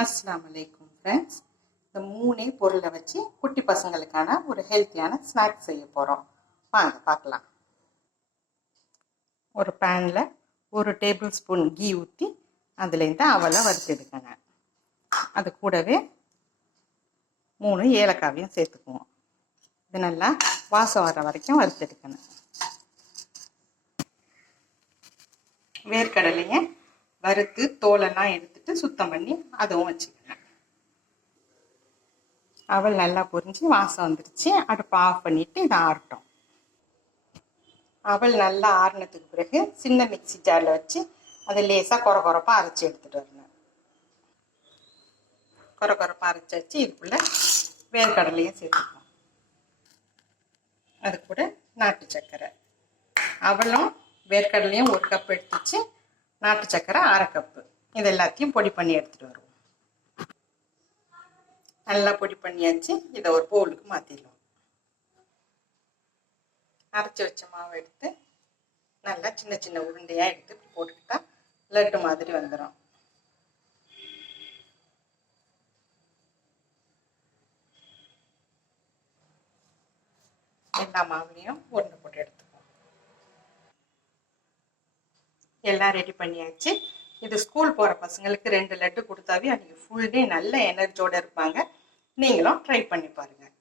அஸ்ஸலாமு அலைக்கும் ஃப்ரெண்ட்ஸ். இந்த மூணே பொருளை வச்சு குட்டி பசங்களுக்கான ஒரு ஹெல்த்தியான ஸ்நாக்ஸ் செய்ய போகிறோம். வாங்க பார்க்கலாம். ஒரு பேனில் 1 டேபிள் ஸ்பூன் கீ ஊற்றி அதுலேருந்து அவலை வறுத்து எடுக்கங்க. அது கூடவே 3 ஏலக்காவையும் சேர்த்துக்குவோம். இது நல்லா வாசம் வர வரைக்கும் வறுத்து எடுக்கணும். வேர்க்கடலையை வறுத்து தோலெல்லாம் எடுத்துட்டு சுத்தம் பண்ணி அதுவும் வச்சுக்கோங்க. அவல் நல்லா பொரிஞ்சு வாசம் வந்துருச்சு. அடுப்பை ஆஃப் பண்ணிட்டு இதை ஆறட்டும். அவல் நல்லா ஆறினதுக்கு பிறகு சின்ன மிக்சி ஜாரில் வச்சு அதை லேசாக கொரப்பாக அரைச்சி எடுத்துகிட்டு வரணும். கொரப்பாக அரைச்சி வச்சு இதுக்குள்ளே வேர்க்கடலையும் சேர்த்துக்கணும். அது கூட நாட்டு சர்க்கரை, அவலும் வேர்க்கடலையும் 1 கப் எடுத்துச்சு, நாட்டு சர்க்கரை 1/2 கப்பு. இது எல்லாத்தையும் பொடி பண்ணி எடுத்துகிட்டு வருவோம். நல்லா பொடி பண்ணியாச்சு. இதை ஒரு பவுலுக்கு மாற்றிடலாம். அரைச்சி வச்ச மாவை எடுத்து நல்லா சின்ன சின்ன உருண்டையாக எடுத்து போட்டுக்கிட்டா லட்டு மாதிரி வந்துடும். எல்லா மாவுலையும் உருண்டை போட்டு எடுத்துப்போம். எல்லாம் ரெடி பண்ணியாச்சு. இது ஸ்கூல் போகிற பசங்களுக்கு 2 லட்டு கொடுத்தாவே அன்றைக்கி ஃபுல் டே நல்ல எனர்ஜியோடு இருப்பாங்க. நீங்களும் ட்ரை பண்ணி பாருங்கள்.